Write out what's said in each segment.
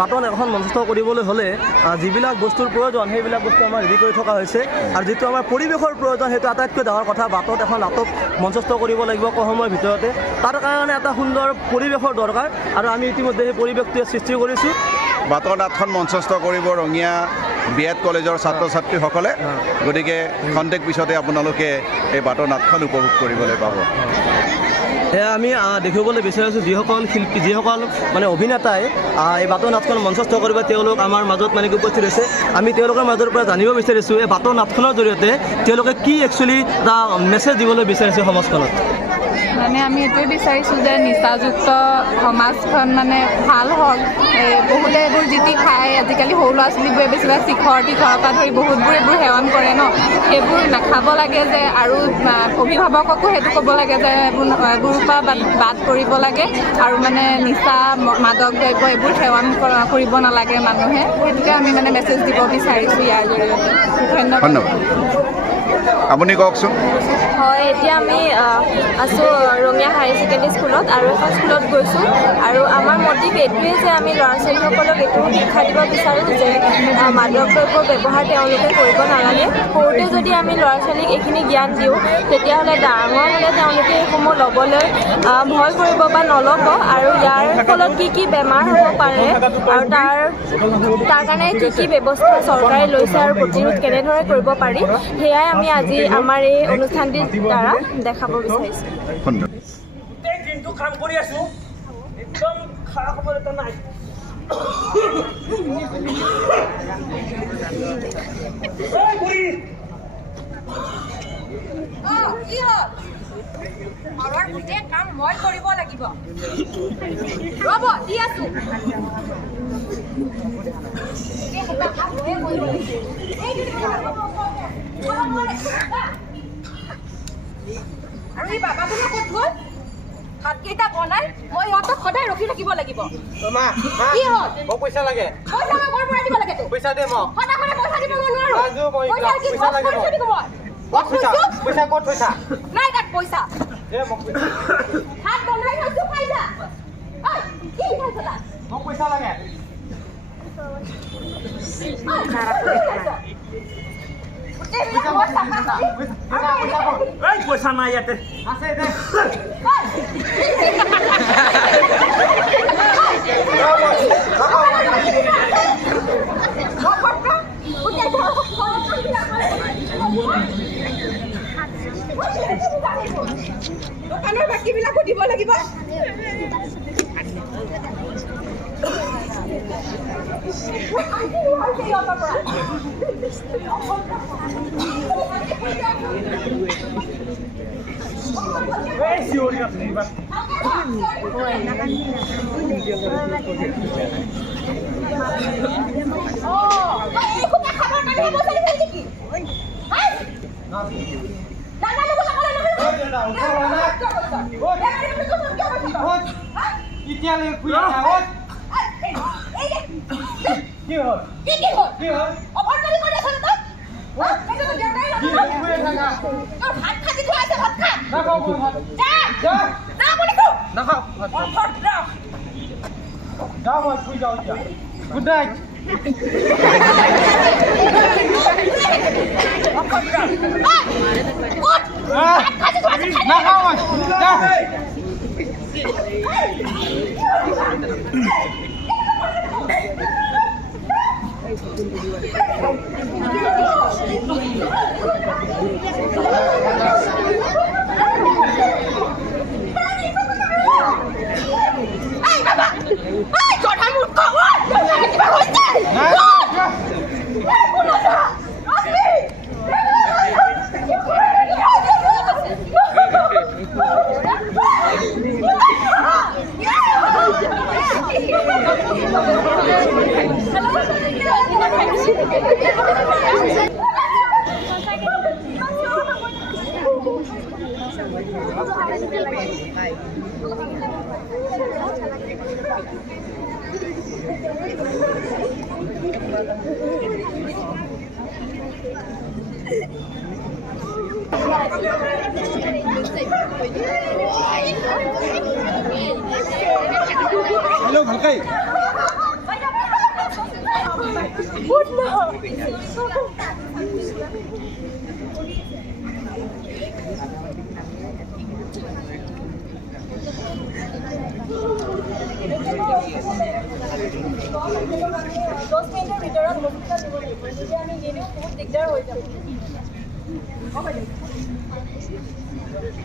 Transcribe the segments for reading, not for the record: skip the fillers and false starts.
Button এখন মঞ্চস্থ কৰিবলৈ হ'লে যিবিলাক বস্তুৰ প্ৰয়োজন সেইবিলাক বস্তু আমাৰ ৰেডি কৰি থকা হৈছে আৰু যিটো আমাৰ পৰিৱেশৰ প্ৰয়োজন সেইটো আটাইতকৈ ডাঙৰ কথা। বাটত এখন নাটক মঞ্চস্থ কৰিব লাগিব কম সময়ৰ ভিতৰতে, তাৰ কাৰণে এটা সুন্দৰ পৰিৱেশৰ দৰকাৰ আৰু আমি ইতিমধ্যে সেই পৰিৱেশটোৱে সৃষ্টি কৰিছোঁ। বাটৰ নাটখন মঞ্চস্থ কৰিব ৰঙিয়া BED কলেজৰ ছাত্ৰ ছাত্ৰীসকলে, গতিকে খন্তেক পিছতে আপোনালোকে এই বাটৰ নাটখন উপভোগ কৰিবলৈ পাব। সেয়া আমি দেখিবলৈ বিচাৰিছোঁ যিসকল শিল্পী, যিসকল মানে অভিনেতাই এই বাটৰ নাটখন মঞ্চস্থ কৰিব তেওঁলোক আমাৰ মাজত মানে উপস্থিত হৈছে। আমি তেওঁলোকৰ মাজৰ পৰা জানিব বিচাৰিছোঁ এই বাটৰ নাটখনৰ জৰিয়তে তেওঁলোকে কি একচুৱেলি এটা মেছেজ দিবলৈ বিচাৰিছে সমাজখনত। মানে আমি এইটোৱে বিচাৰিছোঁ যে নিচাযুক্ত সমাজখন মানে ভাল হওক। বহুতে এইবোৰ জিতি খায়, আজিকালি সৰু ল'ৰা ছোৱালীবোৰে বেছিভাগ শিখৰ তীখৰৰ পৰা ধৰি বহুতবোৰ এইবোৰ সেৱন কৰে ন, সেইবোৰ নাখাব লাগে যে, আৰু অভিভাৱককো সেইটো ক'ব লাগে যে এইবোৰৰ পৰা বাদ কৰিব লাগে আৰু মানে নিচা মাদক দ্ৰব্য এইবোৰ সেৱন কৰিব নালাগে মানুহে। সেইটোকে আমি মানে মেছেজ দিব বিচাৰিছোঁ ইয়াৰ জৰিয়তে। ধন্যবাদ। আপুনি কওকচোন। হয়, এতিয়া আমি আছোঁ ৰঙিয়া হায়াৰ ছেকেণ্ডেৰী স্কুলত আৰু এখন স্কুলত গৈছোঁ আৰু আমাৰ মটিভ এইটোৱে যে আমি ল'ৰা ছোৱালীসকলক এইটো শিক্ষা দিব বিচাৰোঁ যে মাদক দ্ৰব্যৰ ব্যৱহাৰ তেওঁলোকে কৰিব নালাগে। সৰুতে যদি আমি ল'ৰা ছোৱালীক এইখিনি জ্ঞান দিওঁ তেতিয়াহ'লে ডাঙৰ হ'লে তেওঁলোকে এইসমূহ ল'বলৈ ভয় কৰিব বা নল'ব আৰু ইয়াৰ ফলত কি কি বেমাৰ হ'ব পাৰে আৰু তাৰ কাৰণে কি কি ব্যৱস্থা চৰকাৰে লৈছে আৰু প্ৰতিৰোধ কেনেদৰে কৰিব পাৰি সেয়াই আমি আজি আমাৰ এই অনুষ্ঠানটিৰ দ্বাৰা দেখাব বিচাৰিছোঁ। দিনটো কাম কৰি আছোঁ, একদম খাৰা খবৰ এটা নাই। ঘৰৰ গোটেই কাম মই কৰিব লাগিব। ৰ'ব, দি আছো। আৰু এই বাবাজনে ক'ত গ'ল? ভাতকেইটা বনাই মই ইহঁতক সদায় ৰখি থাকিব লাগিব। কি হ'ল? মোক পইচা লাগে। পইচা মই ঘৰৰ পৰা দিব লাগে। পইচা দে মোক। সদায় পইচা দিব মই নোৱাৰো। পইচা লাগে মোক। পইচা ক'ত পইচা? নাই তাত পইচা। দে মোক পইচা। ভাত বনাই থৈছো, খাই যা। ঐ, কি খাইছ তাত? মোক পইচা লাগে। পইচা নাই ইয়াতে। আছে দে। দোকানৰ বাকীবিলাকো দিব লাগিব। Good night. Hello, Bhalkai.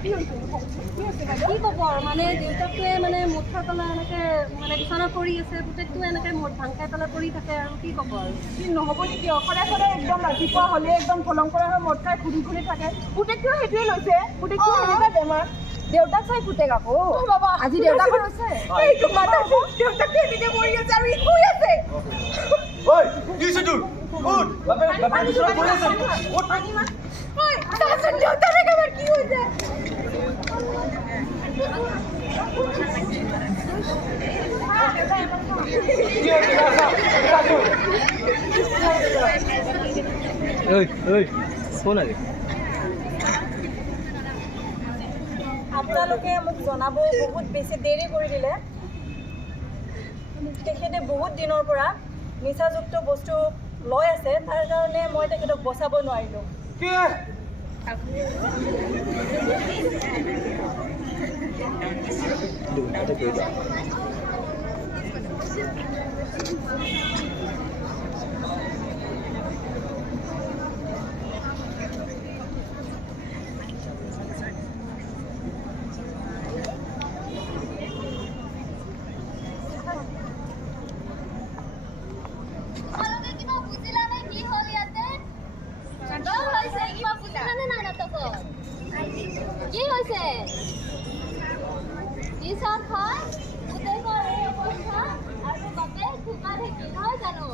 কি ক'ব আৰু মানে দেউতাকটোৱে মানে মুঠ খাই পেলাই এনেকৈ মানে বিচনা কৰি আছে পুতেকটোৱে এনেকৈ মুঠ ভাং খাই পেলাই পৰি থাকে আৰু কি ক'ব আৰু কি নহ'ব নেকি সদায় সদায় একদম ৰাতিপুৱা হ'লে একদম ভলংকৰা হৈ মদ খাই ঘূৰি ঘূৰি থাকে পুতেকটোৱে সেইটোৱে লৈছে পুতেকটোৱে সেনেকুৱা বেমাৰ দেউতাক চাই পুতেক আকৌ বাবা আজি দেউতাকৰ হৈছে দেউতাকটো এদিনে মৰি আছে আৰু ই শুই আছে কি হৈছে কোন আজি আপোনালোকে মোক জনাব বহুত বেছি দেৰি কৰি দিলে তেখেতে বহুত দিনৰ পৰা নিচাযুক্ত বস্তু লৈ আছে তাৰ কাৰণে মই তেখেতক বচাব নোৱাৰিলোঁ কি হৈছে কি চাহ খায় পুতেকৰ এই অৱস্থা আৰু বাপে ঘুমা থাকিল নহয় জানো